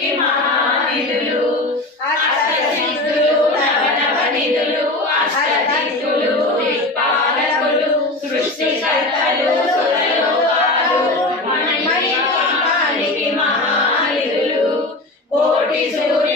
మనకి మహానిధులు అష్టసిద్ధులు నవనవనిధులు అష్టదిక్కులు దిక్పాలకులు సృష్టికర్తలు సురలోకాలు మనకి మహానిధులు కోటి సూర్య